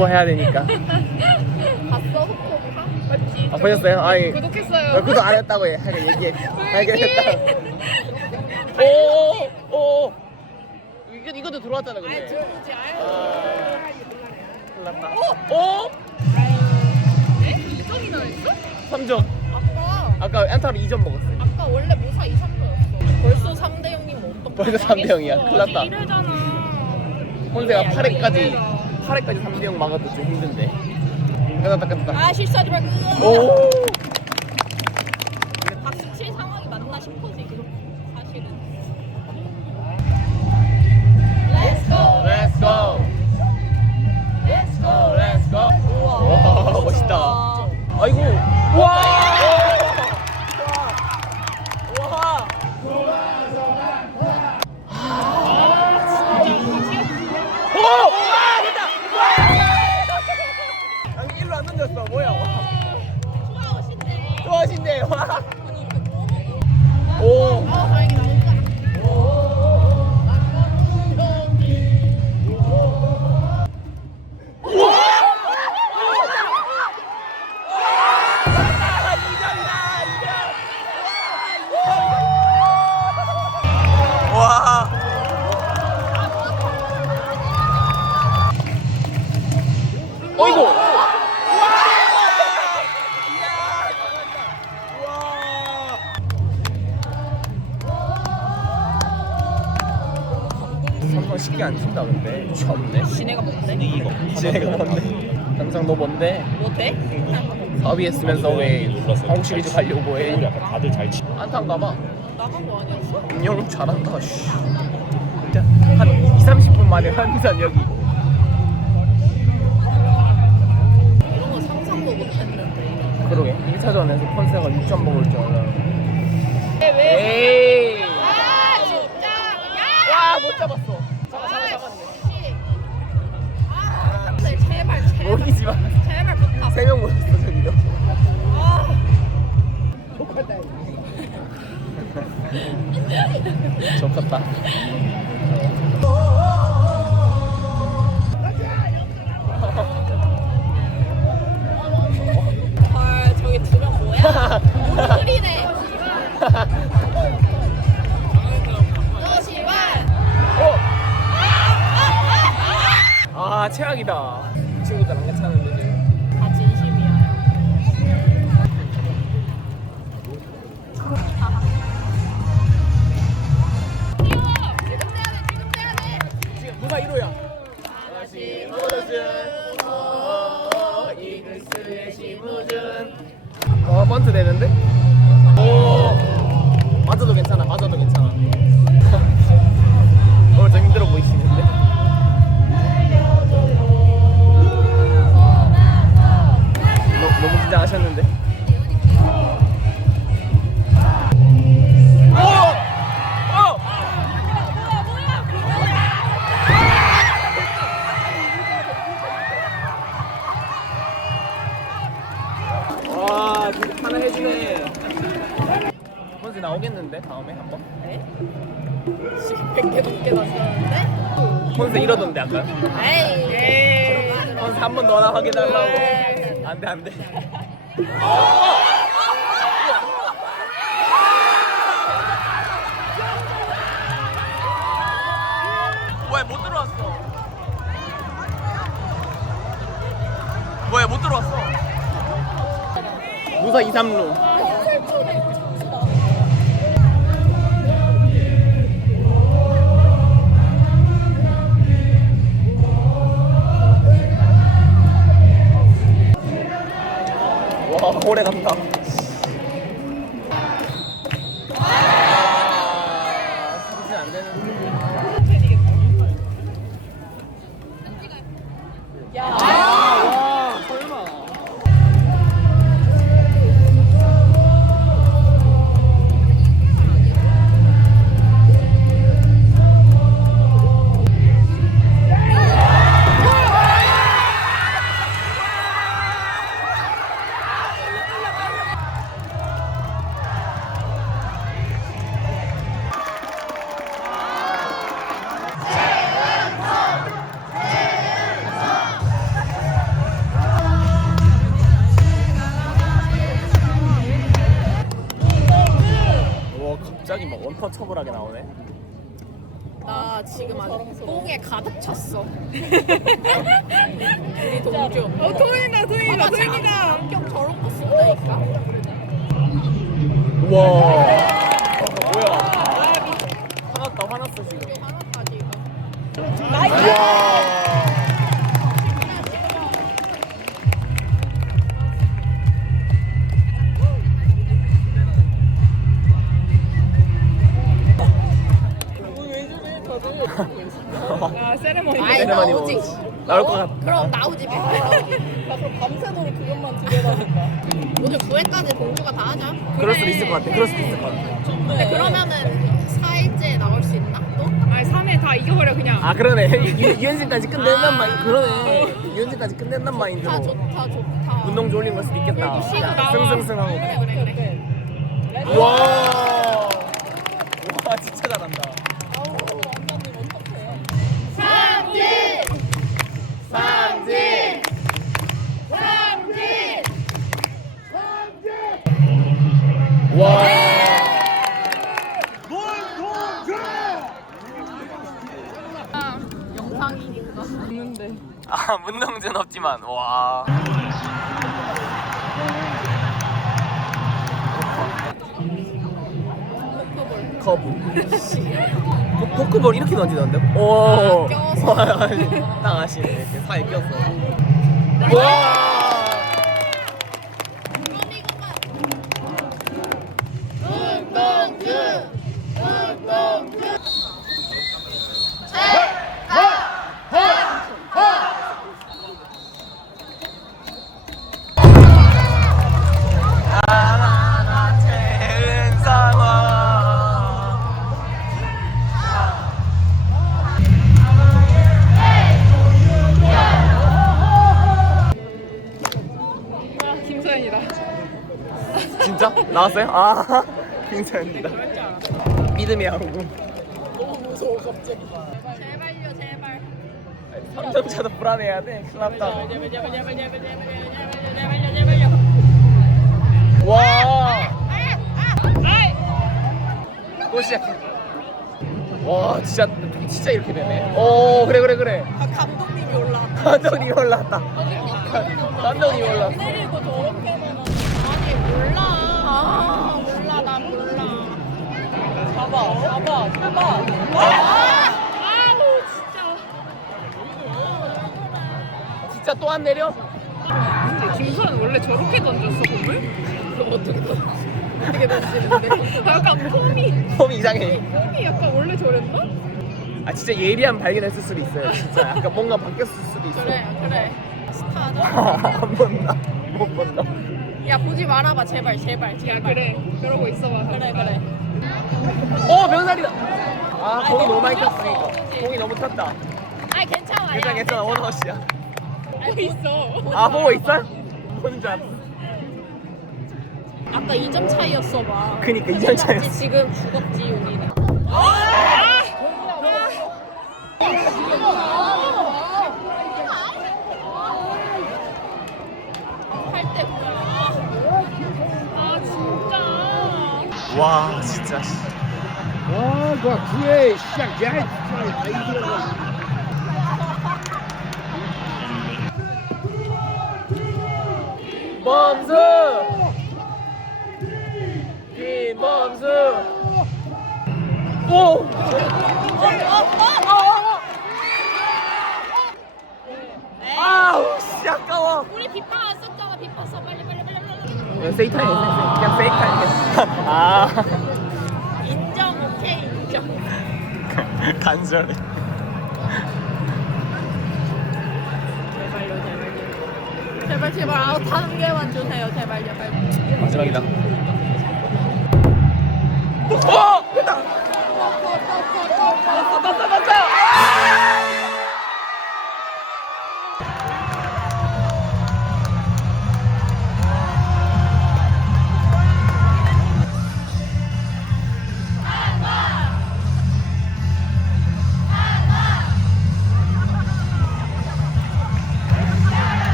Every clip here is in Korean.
유튜버 해야 되니까. 봤어? 속보가? 맞지? 아, 보셨어요? 아니, 구독했어요. 나 구독 안 했다고 해. 하게 얘기해. 하게 했다. 오, 오. 이거 이것도 들어왔잖아, 근데. 들어오지 아유. 아, 큰일 났다. 오! 네? 2점이나 했어? 3점. 아까 아까 안타로 2점 먹었어요. 아까 원래 무사 2, 3도였어. 벌써 3대 0이면 어떡해? 벌써 3대 0이야. 큰일 났다. 이래잖아. 혼세가 8회까지 8회까지 3대 0 막아도 좀 힘든데. 끝났다 끝났다. 아 실수하지 말고. 오. 分か。 지네가 뭔데? 이거 지네가 뭔데 삼성 너 뭔데 못해? 4위 했으면서 왜 한국 시리즈 가려고 해 약간 다들 잘 치. 안타인가 봐 나간 거 아니었어? 임영웅 잘한다 씨. 진짜 한 2, 30분 만에 한산 여기 이런 거 상상도 못 했는데. 그러게 1차전에서 펀세가 6점 먹을 줄 알았는데 왜 왜? 에이 아 진짜. 야. 와못 잡았어 3명 모였어 저기도 아. 좋겠다 헐 저기. 어? 아 최악이다 무사 1호야 다시 무슨 어 이글스의 시무준 어 번트 되는데? 이러던데 아까 에이. 번스 한번 더 나가게 달라고. 에이. 안돼 안돼. 왜못 들어왔어. 왜못 들어왔어. 무사 2, 3루 처벌하게 나오네. 나 지금 아주 뽕에 가득 찼어. 우리 동주. 어 토인이다 안경 저런 거 쓴다니까. 우와. 나 그럼 밤새도록 그것만 들여다본다 오늘 9회까지 동주가 다 하자. 그럴 수도 있을 것 같아. 그럴 수도 있을 것 같아. 근데 그러면은 4일째 나올 수 있나 또? 아니 3회 다 이겨버려 그냥 아 그러네. 유- 유현진까지 끝낸단 아. 마인 그러네. 유현진까지 끝낸단 마인드로 다 좋다 좋다. 운동 졸린 걸 수도 있겠다. 나와. 승승승하고. 그래 그래 그래. 와. 와 없지만 와. 커브. 포- 포크볼 이렇게 던지던데? 오. 아, 껴서. 딱 아시네. 이렇게 사이 꼈어. 와. 나왔어요? 아, 괜찮습니다. 믿음의 야구. 제발요 제발. 3점 차도 불안해야 돼. 큰일 났다. 제발 제발 제발 제발 제발 제발 제발요. 와, 또 시작해. 와, 진짜, 진짜 이렇게 되네. 오, 그래, 그래, 그래. 아, 감독님이 올라왔다. 감독님이 올라왔다. 감독님이 올라왔어. 때리고 저렇게는 아니 몰라. 아 몰라 나 몰라. 잡아 잡아 잡아 아 우 진짜. 진짜 또 안 내려? 근데 김서연 원래 저렇게 던졌어 공을? 그럼 어떻게 던 어떻게 던지는데? 아, 약간 폼이 폼이 이상해. 폼이 약간 원래 저랬나? 아, 진짜 예리한 발견했을 수도 있어요. 진짜 약간 뭔가 바뀌었을 수도 있어. 그래 그래. 스타죠. 안 본다. 못 본다. 야 보지 말아봐 제발 제발 야 제발. 그래 그러고 있어봐 그래 그래. 오, 변살이다. 아, 공이 너무 많이 탔어. 탔어. 그러니까. 공이 너무 탔다. 아니 괜찮아. 괜찮아, 괜찮아. 원아웃이야. 보고 있어 아, 보고 있어? 보는 줄 알았어. 아까 2점 차이였어 봐. 그니까 2점 차이였어. 지금 죽었지 우리는. 할 와, 진 오케이 인정. 간절해. 제발요 제발요. 제발 제발 아웃 한 개만 주세요 제발 제발. 마지막이다. 오!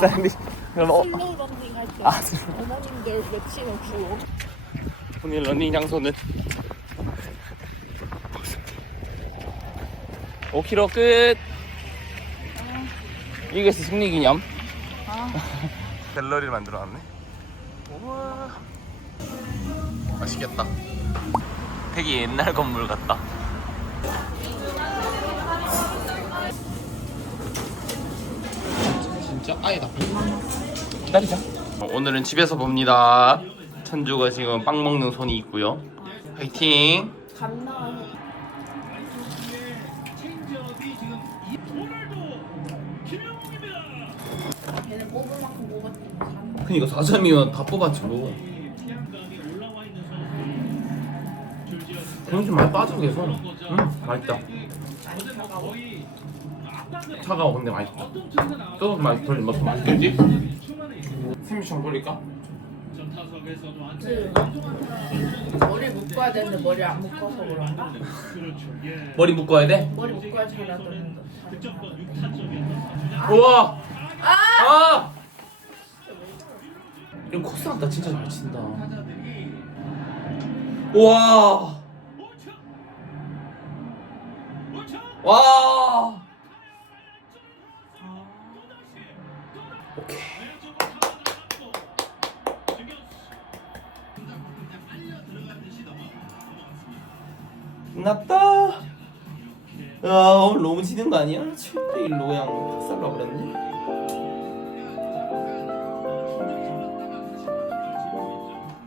뱃살이 그럼 어, 슬로우 런닝 할 때. 아, 슬로우. 어머님들 며칠 주고. 오늘 러닝 장소는 5km 끝. 이것이 승리 기념. 갤러리를 만들어 놨네. 우와. 맛있겠다. 되게 옛날 건물 같다. 진짜 아니다. 기다리자. 어, 오늘은 집에서 봅니다. 천주가 지금 빵 먹는 손이 있고요. 화이팅. 갔나. 걔는 뽑을 만큼 뽑았지. 그니까 4점이면 다 뽑았지 뭐. 그럼 좀 많이 빠져 계속. 응, 맛있다. 차가워 근데 맛있다. 조금 맛덜 먹고 맛있겠지? 스미션 버릴까? 머리 묶어야 되는데 머리 안 묶어서 그런가? 머리 묶어야 돼? 머리 묶어야 잘하던데. 우와! 아! 이거 코스한다 진짜 잘 친다. 우와! 와! 끝났다. 아 오늘 너무 지는 거 아니야? 7대1로 그냥 박살나 버렸네.